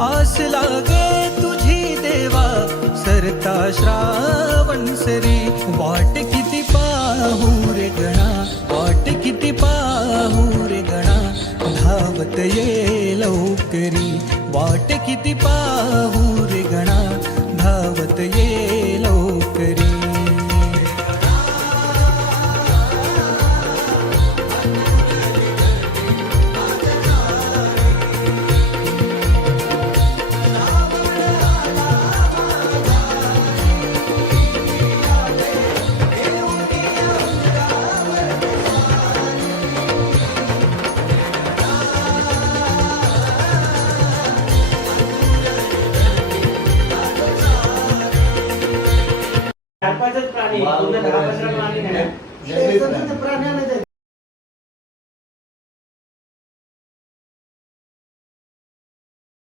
आस लागे तुझी देवा सरता श्रावण सरी वाट किती पाहू रे गणा वाट किती पाहू रे गणा धावत ये लवकरी वाट किती पाहू रे गणा धावत ये लवकरी प्राणी पूर्ण 10-15 प्राणी नाही. प्राण्यामध्ये